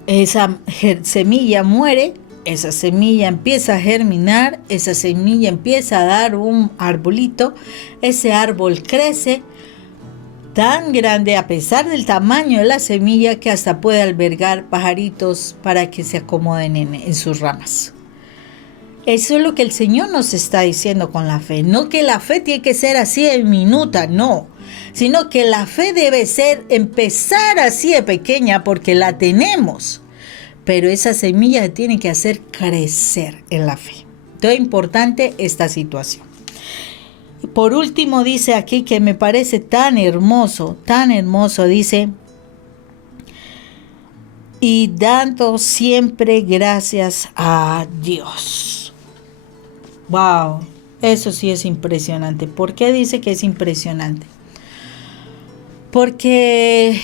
Esa semilla muere, esa semilla empieza a germinar, esa semilla empieza a dar un arbolito, ese árbol crece tan grande a pesar del tamaño de la semilla que hasta puede albergar pajaritos para que se acomoden en sus ramas. Eso es lo que el Señor nos está diciendo con la fe. No que la fe tiene que ser así de minuta, no. Sino que la fe debe empezar así de pequeña porque la tenemos. Pero esa semilla se tiene que hacer crecer en la fe. Entonces es importante esta situación. Por último dice aquí que me parece tan hermoso, dice, y dando siempre gracias a Dios. Wow, eso sí es impresionante. ¿Por qué dice que es impresionante? Porque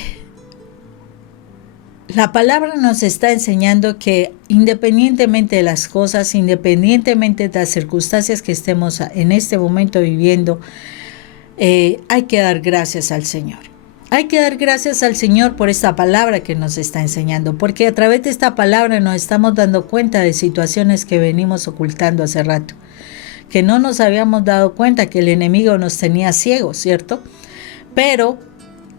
la palabra nos está enseñando que independientemente de las cosas, independientemente de las circunstancias que estemos en este momento viviendo, hay que dar gracias al Señor. Hay que dar gracias al Señor por esta palabra que nos está enseñando, porque a través de esta palabra nos estamos dando cuenta de situaciones que venimos ocultando hace rato, que no nos habíamos dado cuenta, que el enemigo nos tenía ciegos, ¿cierto? Pero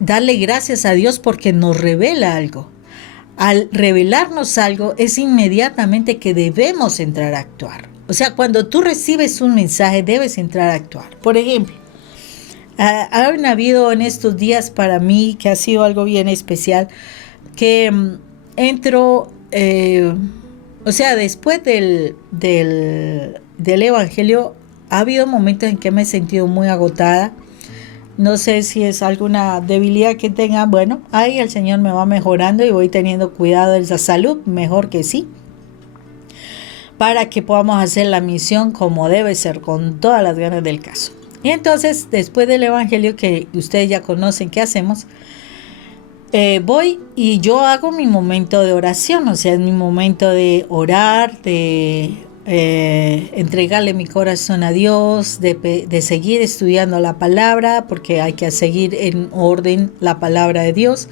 darle gracias a Dios porque nos revela algo. Al revelarnos algo es inmediatamente que debemos entrar a actuar. O sea, cuando tú recibes un mensaje debes entrar a actuar. Por ejemplo, han habido en estos días para mí que ha sido algo bien especial, que entro, o sea, después del Evangelio ha habido momentos en que me he sentido muy agotada. No sé si es alguna debilidad que tenga. Bueno, ahí el Señor me va mejorando y voy teniendo cuidado de esa salud, mejor que sí, para que podamos hacer la misión como debe ser, con todas las ganas del caso. Y entonces, después del Evangelio, que ustedes ya conocen qué hacemos, voy y yo hago mi momento de oración, o sea, es mi momento de orar, de entregarle mi corazón a Dios, de seguir estudiando la palabra, porque hay que seguir en orden la palabra de Dios.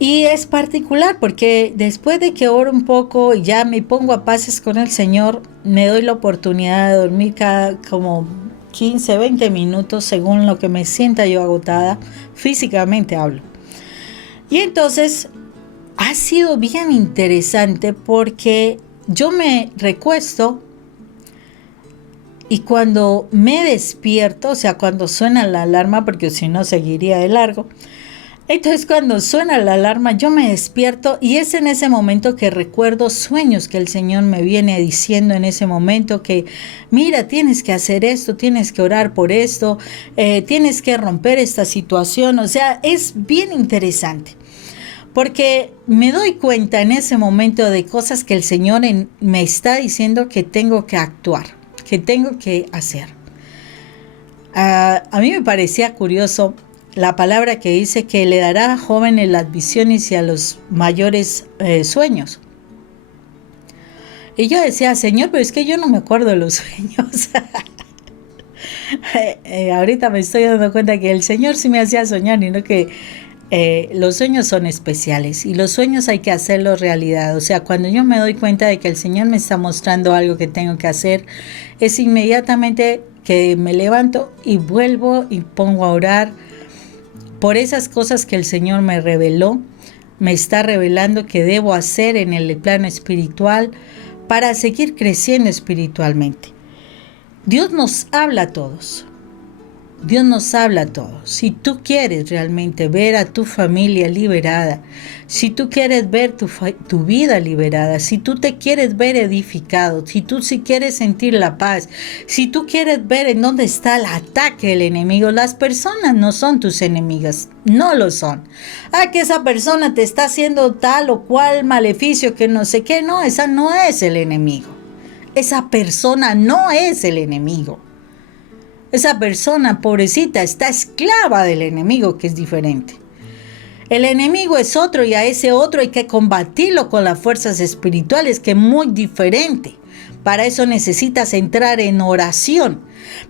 Y es particular porque después de que oro un poco y ya me pongo a paces con el Señor, me doy la oportunidad de dormir cada como 15, 20 minutos según lo que me sienta yo agotada, físicamente hablo. Y entonces ha sido bien interesante porque yo me recuesto y cuando me despierto, o sea, cuando suena la alarma, porque si no seguiría de largo, entonces cuando suena la alarma yo me despierto y es en ese momento que recuerdo sueños que el Señor me viene diciendo en ese momento que mira, tienes que hacer esto, tienes que orar por esto, tienes que romper esta situación. O sea, es bien interesante porque me doy cuenta en ese momento de cosas que el Señor me está diciendo que tengo que actuar, que tengo que hacer. A mí me parecía curioso la palabra que dice que le dará a jóvenes las visiones y a los mayores sueños. Y yo decía, Señor, pero es que yo no me acuerdo de los sueños. Ahorita me estoy dando cuenta que el Señor sí me hacía soñar y no que los sueños son especiales y los sueños hay que hacerlos realidad. O sea, cuando yo me doy cuenta de que el Señor me está mostrando algo que tengo que hacer, es inmediatamente que me levanto y vuelvo y pongo a orar por esas cosas que el Señor me reveló, me está revelando que debo hacer en el plano espiritual para seguir creciendo espiritualmente. Dios nos habla a todos. Dios nos habla a todos. Si tú quieres realmente ver a tu familia liberada, si tú quieres ver tu vida liberada, si tú te quieres ver edificado, si tú sí quieres sentir la paz, si tú quieres ver en dónde está el ataque del enemigo, las personas no son tus enemigas, no lo son. Que esa persona te está haciendo tal o cual maleficio, que no sé qué, no, esa no es el enemigo. Esa persona no es el enemigo. Esa persona, pobrecita, está esclava del enemigo, que es diferente. El enemigo es otro y a ese otro hay que combatirlo con las fuerzas espirituales, que es muy diferente. Para eso necesitas entrar en oración.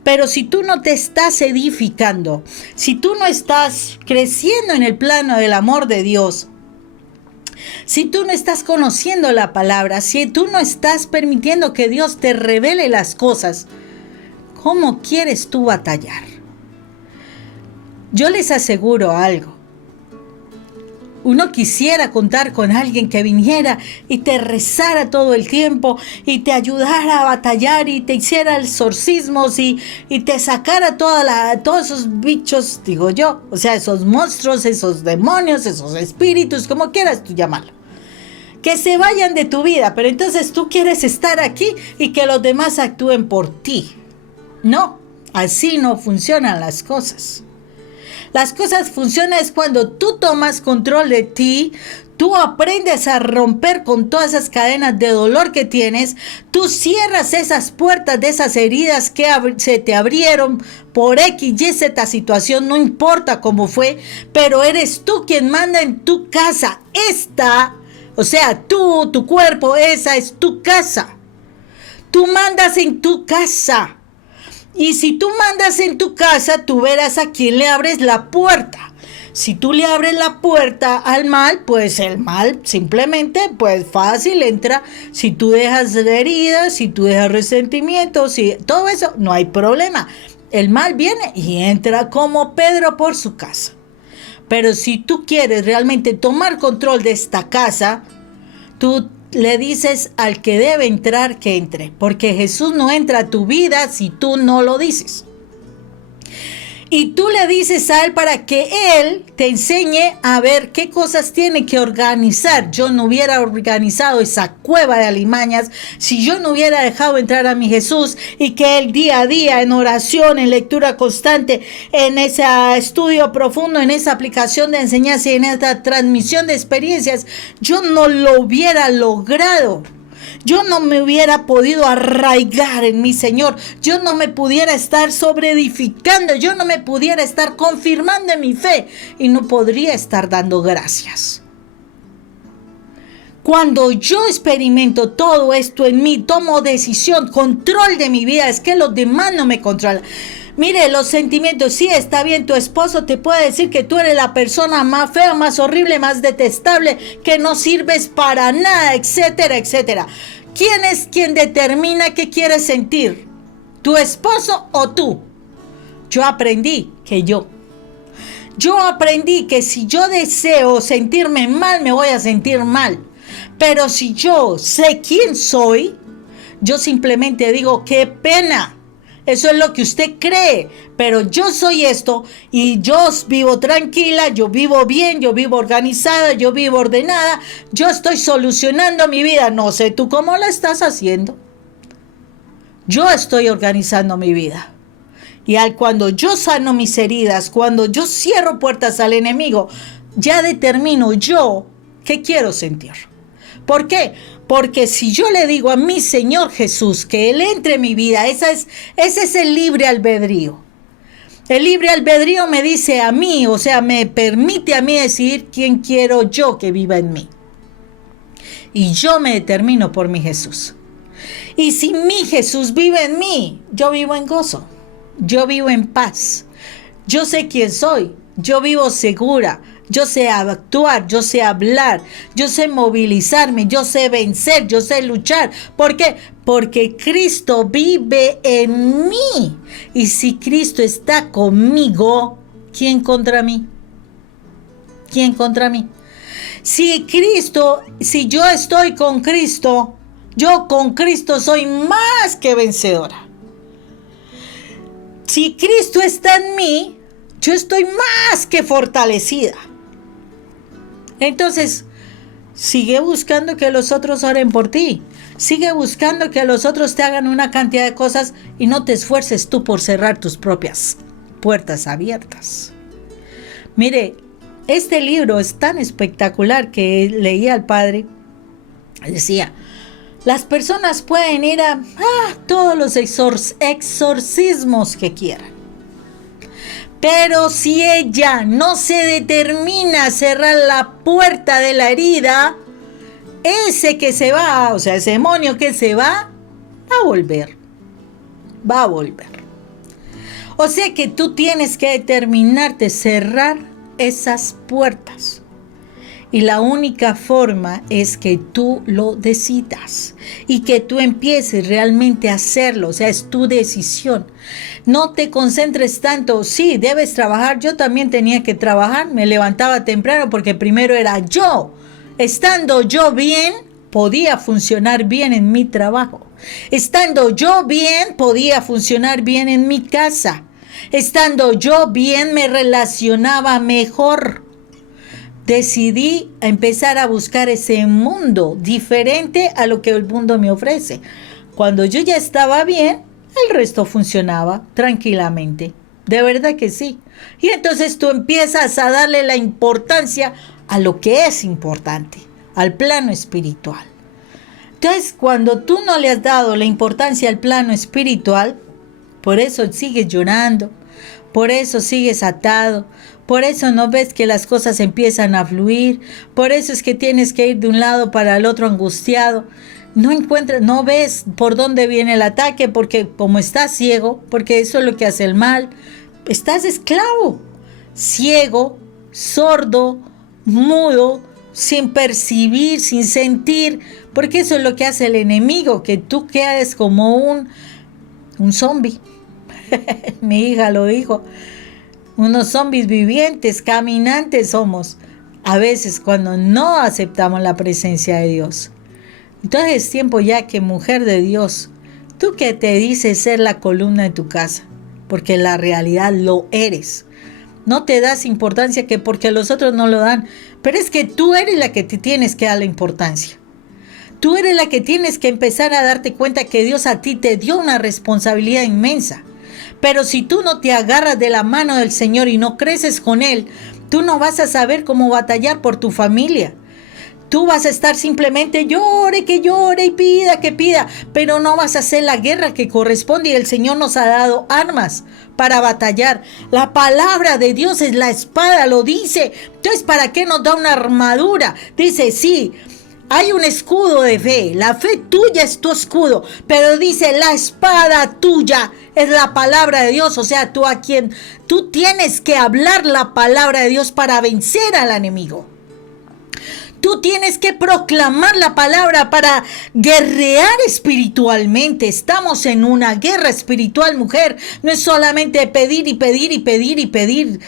Pero si tú no te estás edificando, si tú no estás creciendo en el plano del amor de Dios, si tú no estás conociendo la palabra, si tú no estás permitiendo que Dios te revele las cosas, ¿cómo quieres tú batallar? Yo les aseguro algo. Uno quisiera contar con alguien que viniera y te rezara todo el tiempo y te ayudara a batallar y te hiciera exorcismos y te sacara todos esos bichos, digo yo, o sea, esos monstruos, esos demonios, esos espíritus, como quieras tú llamarlo, que se vayan de tu vida. Pero entonces tú quieres estar aquí y que los demás actúen por ti. No, así no funcionan las cosas. Las cosas funcionan es cuando tú tomas control de ti, tú aprendes a romper con todas esas cadenas de dolor que tienes, tú cierras esas puertas de esas heridas que se te abrieron por X, Y, Z situación, no importa cómo fue, pero eres tú quien manda en tu casa. O sea, tu cuerpo, esa es tu casa. Tú mandas en tu casa. Y si tú mandas en tu casa, tú verás a quién le abres la puerta. Si tú le abres la puerta al mal, pues el mal simplemente, pues fácil entra. Si tú dejas heridas, si tú dejas resentimientos, si todo eso, no hay problema. El mal viene y entra como Pedro por su casa. Pero si tú quieres realmente tomar control de esta casa, tú le dices al que debe entrar que entre, porque Jesús no entra a tu vida si tú no lo dices. Y tú le dices a él para que él te enseñe a ver qué cosas tiene que organizar. Yo no hubiera organizado esa cueva de alimañas si yo no hubiera dejado entrar a mi Jesús y que él día a día en oración, en lectura constante, en ese estudio profundo, en esa aplicación de enseñanza y en esta transmisión de experiencias, yo no lo hubiera logrado. Yo no me hubiera podido arraigar en mi Señor. Yo no me pudiera estar sobreedificando. Yo no me pudiera estar confirmando en mi fe. Y no podría estar dando gracias. Cuando yo experimento todo esto en mí, tomo decisión, control de mi vida, es que los demás no me controlan. Mire, los sentimientos, sí, está bien, tu esposo te puede decir que tú eres la persona más fea, más horrible, más detestable, que no sirves para nada, etcétera, etcétera. ¿Quién es quien determina qué quieres sentir? ¿Tu esposo o tú? Yo aprendí que si yo deseo sentirme mal, me voy a sentir mal. Pero si yo sé quién soy, yo simplemente digo, qué pena. Eso es lo que usted cree, pero yo soy esto y yo vivo tranquila, yo vivo bien, yo vivo organizada, yo vivo ordenada, yo estoy solucionando mi vida. No sé tú cómo la estás haciendo. Yo estoy organizando mi vida. Y cuando yo sano mis heridas, cuando yo cierro puertas al enemigo, ya determino yo qué quiero sentir. ¿Por qué? Porque si yo le digo a mi Señor Jesús que Él entre en mi vida, ese es el libre albedrío. El libre albedrío me dice a mí, o sea, me permite a mí decidir quién quiero yo que viva en mí. Y yo me determino por mi Jesús. Y si mi Jesús vive en mí, yo vivo en gozo, yo vivo en paz. Yo sé quién soy, yo vivo segura. Yo sé actuar, yo sé hablar, yo sé movilizarme, yo sé vencer, yo sé luchar. ¿Por qué? Porque Cristo vive en mí. Y si Cristo está conmigo, ¿quién contra mí? ¿Quién contra mí? Si yo estoy con Cristo, yo con Cristo soy más que vencedora. Si Cristo está en mí, yo estoy más que fortalecida. Entonces, sigue buscando que los otros oren por ti. Sigue buscando que los otros te hagan una cantidad de cosas y no te esfuerces tú por cerrar tus propias puertas abiertas. Mire, este libro es tan espectacular que leía al padre. Decía, las personas pueden ir a todos los exorcismos que quieran. Pero si ella no se determina a cerrar la puerta de la herida, ese que se va, o sea, ese demonio que se va a volver. Va a volver. O sea que tú tienes que determinarte a cerrar esas puertas. Y la única forma es que tú lo decidas y que tú empieces realmente a hacerlo, o sea, es tu decisión. No te concentres tanto, sí, debes trabajar, yo también tenía que trabajar, me levantaba temprano porque primero era yo. Estando yo bien, podía funcionar bien en mi trabajo. Estando yo bien, podía funcionar bien en mi casa. Estando yo bien, me relacionaba mejor. Decidí empezar a buscar ese mundo diferente a lo que el mundo me ofrece. Cuando yo ya estaba bien, el resto funcionaba tranquilamente. De verdad que sí. Y entonces tú empiezas a darle la importancia a lo que es importante, al plano espiritual. Entonces, cuando tú no le has dado la importancia al plano espiritual, por eso sigues llorando, por eso sigues atado, por eso no ves que las cosas empiezan a fluir, por eso es que tienes que ir de un lado para el otro angustiado. No ves por dónde viene el ataque, porque como estás ciego, porque eso es lo que hace el mal, estás esclavo, ciego, sordo, mudo, sin percibir, sin sentir, porque eso es lo que hace el enemigo, que tú quedes como un zombie. Mi hija lo dijo. Unos zombies vivientes, caminantes somos, a veces cuando no aceptamos la presencia de Dios. Entonces es tiempo ya que, mujer de Dios, tú que te dices ser la columna de tu casa, porque en la realidad lo eres. No te das importancia que porque los otros no lo dan, pero es que tú eres la que te tienes que dar la importancia. Tú eres la que tienes que empezar a darte cuenta que Dios a ti te dio una responsabilidad inmensa. Pero si tú no te agarras de la mano del Señor y no creces con Él, tú no vas a saber cómo batallar por tu familia. Tú vas a estar simplemente llore y pida que pida, pero no vas a hacer la guerra que corresponde y el Señor nos ha dado armas para batallar. La palabra de Dios es la espada, lo dice. Entonces, ¿para qué nos da una armadura? Dice, sí, Hay un escudo de fe, la fe tuya es tu escudo, pero dice la espada tuya es la palabra de Dios, o sea, tú tienes que hablar la palabra de Dios para vencer al enemigo. Tú tienes que proclamar la palabra para guerrear espiritualmente. Estamos en una guerra espiritual, mujer. No es solamente pedir y pedir y pedir y pedir.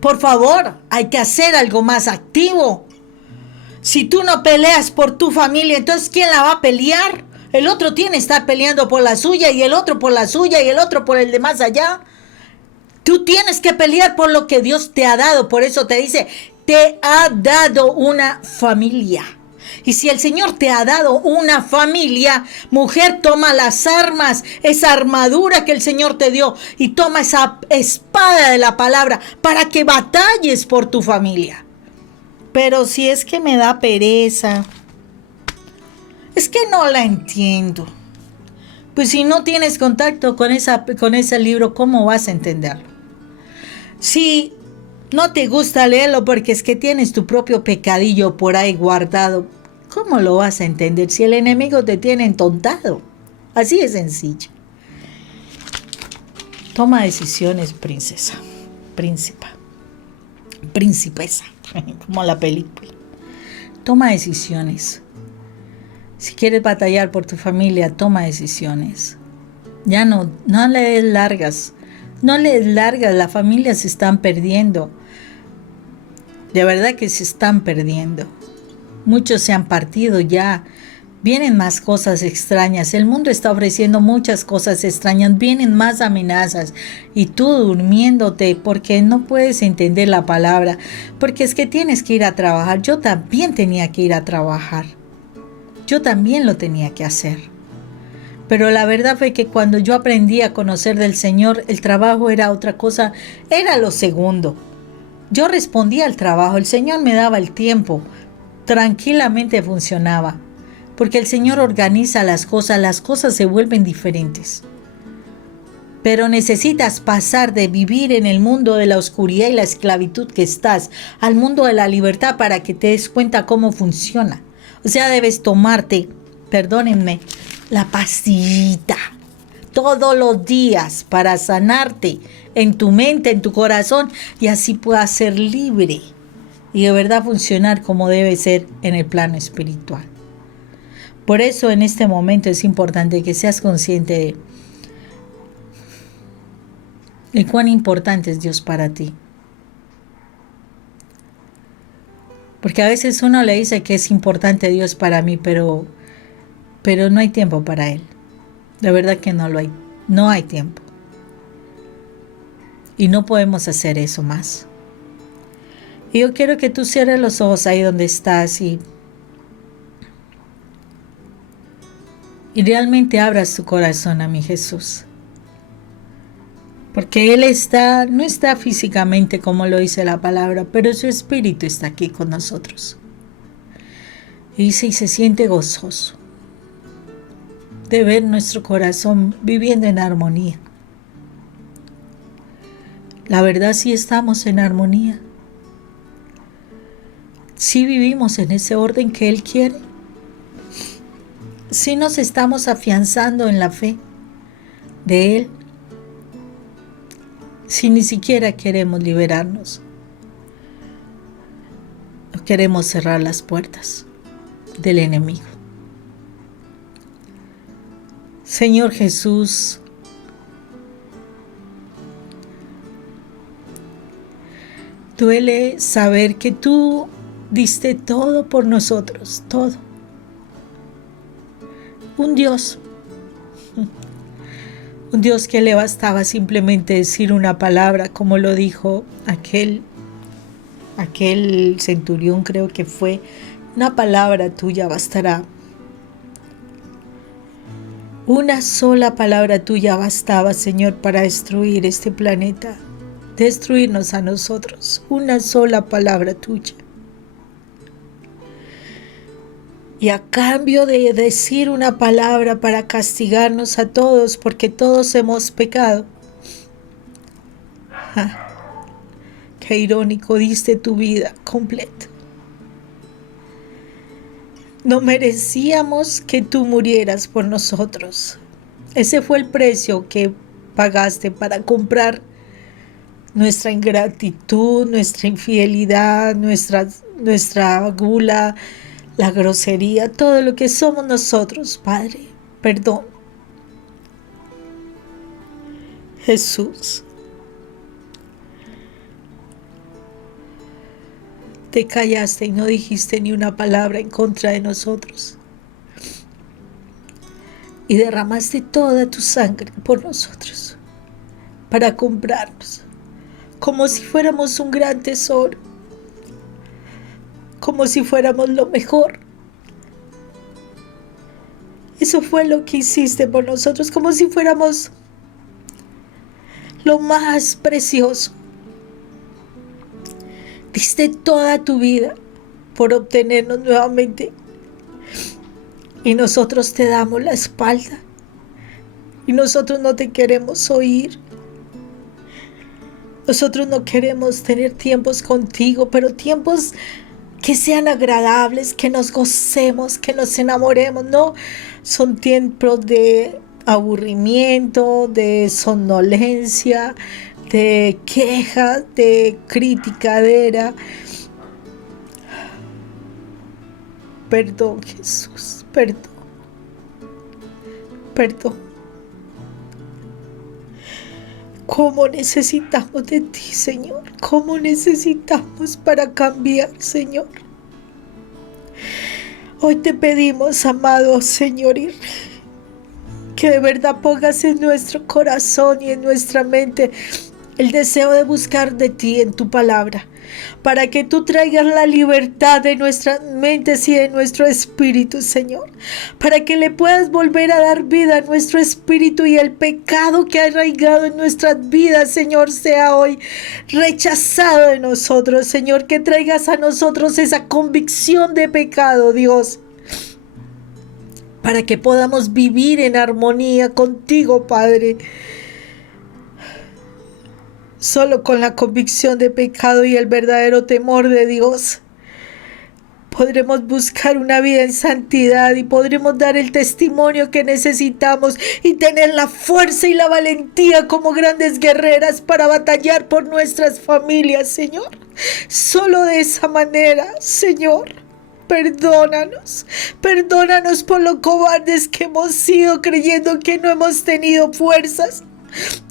Por favor, hay que hacer algo más activo. Si tú no peleas por tu familia, entonces ¿quién la va a pelear? El otro tiene que estar peleando por la suya y el otro por la suya y el otro por el de más allá. Tú tienes que pelear por lo que Dios te ha dado. Por eso te dice, te ha dado una familia. Y si el Señor te ha dado una familia, mujer, toma las armas, esa armadura que el Señor te dio y toma esa espada de la palabra para que batalles por tu familia. Pero si es que me da pereza, es que no la entiendo. Pues si no tienes contacto con ese libro, ¿cómo vas a entenderlo? Si no te gusta leerlo porque es que tienes tu propio pecadillo por ahí guardado, ¿cómo lo vas a entender si el enemigo te tiene entontado? Así de sencillo. Toma decisiones, princesa, principesa, como la película. Toma decisiones. Si quieres batallar por tu familia, toma decisiones. Ya no le des largas. No le des largas, las familias se están perdiendo. De verdad que se están perdiendo. Muchos se han partido ya. Vienen más cosas extrañas. El mundo está ofreciendo muchas cosas extrañas. Vienen más amenazas. Y tú durmiéndote porque no puedes entender la palabra. Porque es que tienes que ir a trabajar. Yo también tenía que ir a trabajar. Yo también lo tenía que hacer. Pero la verdad fue que cuando yo aprendí a conocer del Señor, el trabajo era otra cosa. Era lo segundo. Yo respondía al trabajo. El Señor me daba el tiempo. Tranquilamente funcionaba. Porque el Señor organiza las cosas se vuelven diferentes. Pero necesitas pasar de vivir en el mundo de la oscuridad y la esclavitud que estás al mundo de la libertad para que te des cuenta cómo funciona. O sea, debes tomarte, perdónenme, la pastillita todos los días para sanarte en tu mente, en tu corazón y así puedas ser libre y de verdad funcionar como debe ser en el plano espiritual. Por eso en este momento es importante que seas consciente de cuán importante es Dios para ti. Porque a veces uno le dice que es importante Dios para mí, pero no hay tiempo para Él. De verdad que no lo hay. No hay tiempo. Y no podemos hacer eso más. Y yo quiero que tú cierres los ojos ahí donde estás y realmente abras tu corazón a mi Jesús. Porque Él no está físicamente como lo dice la palabra, pero su espíritu está aquí con nosotros. Y dice y se siente gozoso de ver nuestro corazón viviendo en armonía. La verdad sí estamos en armonía. Sí vivimos en ese orden que Él quiere. Sí nos estamos afianzando en la fe de Él. Si ni siquiera queremos liberarnos, no queremos cerrar las puertas del enemigo. Señor Jesús, duele saber que tú diste todo por nosotros, todo. Un Dios que le bastaba simplemente decir una palabra, como lo dijo aquel centurión, creo que fue, una palabra tuya bastará. Una sola palabra tuya bastaba, Señor, para destruir este planeta, destruirnos a nosotros. Una sola palabra tuya. Y a cambio de decir una palabra para castigarnos a todos, porque todos hemos pecado. Qué irónico, diste tu vida completa. No merecíamos que tú murieras por nosotros. Ese fue el precio que pagaste para comprar nuestra ingratitud, nuestra infidelidad, nuestra gula, la grosería, todo lo que somos nosotros, Padre. Perdón. Jesús, te callaste y no dijiste ni una palabra en contra de nosotros. Y derramaste toda tu sangre por nosotros, para comprarnos, como si fuéramos un gran tesoro, como si fuéramos lo mejor. Eso fue lo que hiciste por nosotros, como si fuéramos lo más precioso. Diste toda tu vida por obtenernos nuevamente. Y nosotros te damos la espalda. Y nosotros no te queremos oír. Nosotros no queremos tener tiempos contigo, pero tiempos que sean agradables, que nos gocemos, que nos enamoremos. No son tiempos de aburrimiento, de somnolencia, de quejas, de criticadera. Perdón, Jesús, perdón. Perdón. ¿Cómo necesitamos de ti, Señor? ¿Cómo necesitamos para cambiar, Señor? Hoy te pedimos, amado Señor, que de verdad pongas en nuestro corazón y en nuestra mente el deseo de buscar de ti en tu palabra, para que tú traigas la libertad de nuestras mentes y de nuestro espíritu, Señor, para que le puedas volver a dar vida a nuestro espíritu y el pecado que ha arraigado en nuestras vidas, Señor, sea hoy rechazado de nosotros, Señor, que traigas a nosotros esa convicción de pecado, Dios, para que podamos vivir en armonía contigo, Padre. Solo con la convicción de pecado y el verdadero temor de Dios podremos buscar una vida en santidad y podremos dar el testimonio que necesitamos y tener la fuerza y la valentía como grandes guerreras para batallar por nuestras familias, Señor. Solo de esa manera, Señor. Perdónanos por lo cobardes que hemos sido, creyendo que no hemos tenido fuerzas,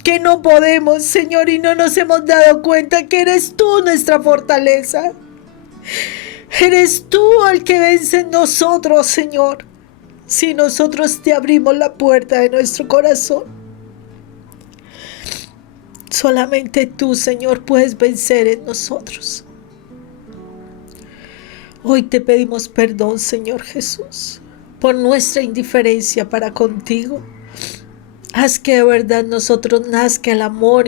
que no podemos, Señor, y no nos hemos dado cuenta que eres tú nuestra fortaleza. Eres tú el que vence en nosotros, Señor, si nosotros te abrimos la puerta de nuestro corazón. Solamente tú, Señor, puedes vencer en nosotros. Hoy te pedimos perdón, Señor Jesús, por nuestra indiferencia para contigo. Haz que de verdad nosotros nazca el amor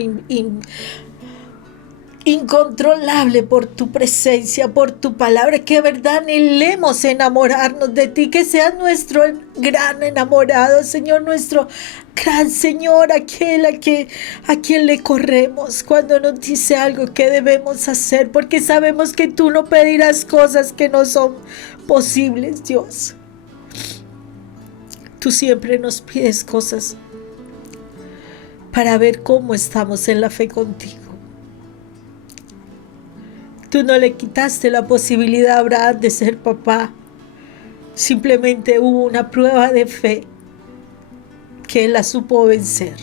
incontrolable por tu presencia, por tu palabra, que de verdad anhelemos enamorarnos de ti, que seas nuestro gran enamorado, Señor, nuestro gran Señor, aquel a quien le corremos cuando nos dice algo que debemos hacer, porque sabemos que tú no pedirás cosas que no son posibles, Dios. Tú siempre nos pides cosas para ver cómo estamos en la fe contigo. Tú no le quitaste la posibilidad a Abraham de ser papá. Simplemente hubo una prueba de fe que él la supo vencer.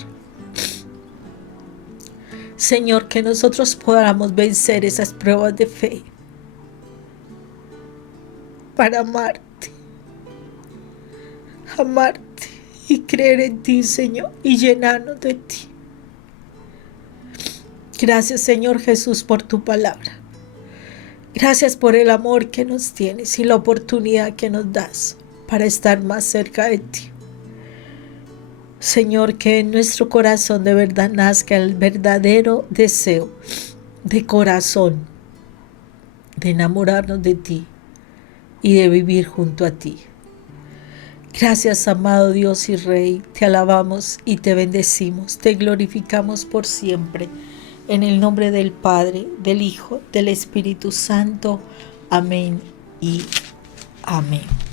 Señor, que nosotros podamos vencer esas pruebas de fe para amarte y creer en ti, Señor, y llenarnos de ti. Gracias, Señor Jesús, por tu palabra. Gracias por el amor que nos tienes y la oportunidad que nos das para estar más cerca de ti. Señor, que en nuestro corazón de verdad nazca el verdadero deseo de corazón de enamorarnos de ti y de vivir junto a ti. Gracias, amado Dios y Rey, te alabamos y te bendecimos, te glorificamos por siempre. En el nombre del Padre, del Hijo, del Espíritu Santo. Amén y amén.